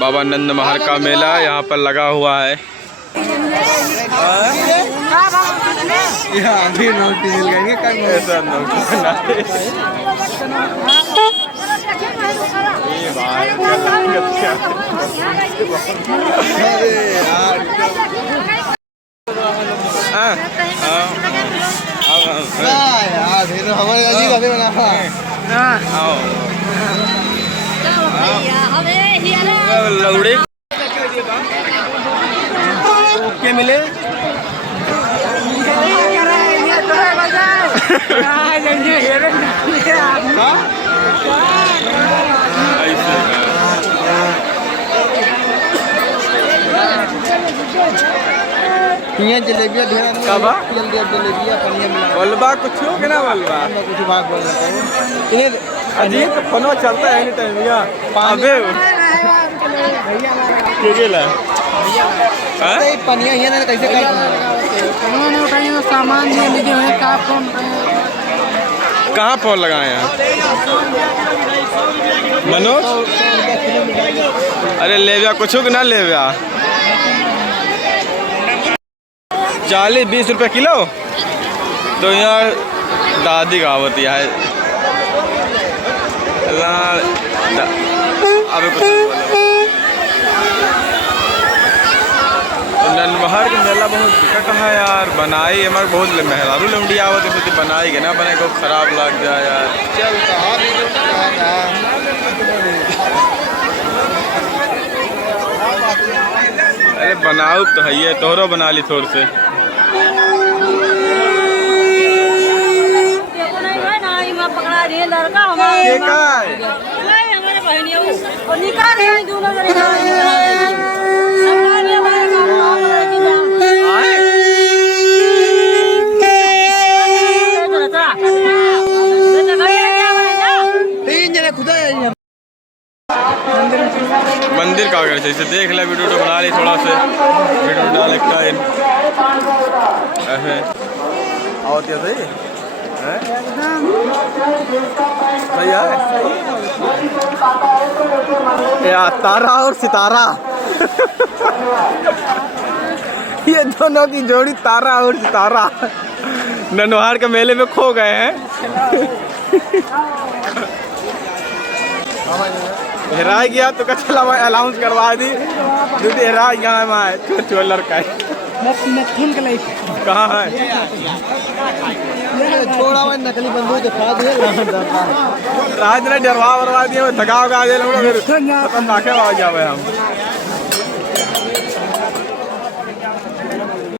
बाबा नंद महर का मेला यहाँ पर लगा हुआ है। ऐसा लौड़े के मिले जलेबिया बलबा कुछ के ना बलबा कुछ भाग बोल अजीत फोनो चलता है एनी टाइम या अबे के गेला हां पनिया ये ना कैसे कर कहीं सामान नहीं लगे हुए का फोन कहां फोन लगाए हैं मनोज अरे लेव्या कुछ के ना लेव्या 40-20 रुपये किलो तो यहाँ दादी कहावत है अबे कुछ ननमहर का मेला बहुत दिक्कत है यार। बनाई हमारे बहुत मेहरारू लमड़ी आवत है तो बनाई के ना बनाए को खराब लग जाए यार। अरे बनाओ तो है ये तोहरो बना ली थोड़ से पकड़ा रही लड़का हमारे बहनियों निकाल है दोनों मंदिर का अगर जैसे देख ले वीडियो तो बना ली थोड़ा से वीडियो डाल एक टाइम ऐसे और क्या सही है सही है यार तारा और सितारा ये दोनों की जोड़ी तारा और सितारा ननमहर के मेले में खो गए हैं। हेरा गया तो कचला अनाउंस करवा दी दीदी हेरा गया मैं चोर लड़का कहाँ है छोड़ा हुआ नकली बंदूक दिखा दिए राज ने डरवा दिया थका उगा दिया खत्म नाके आ गया हम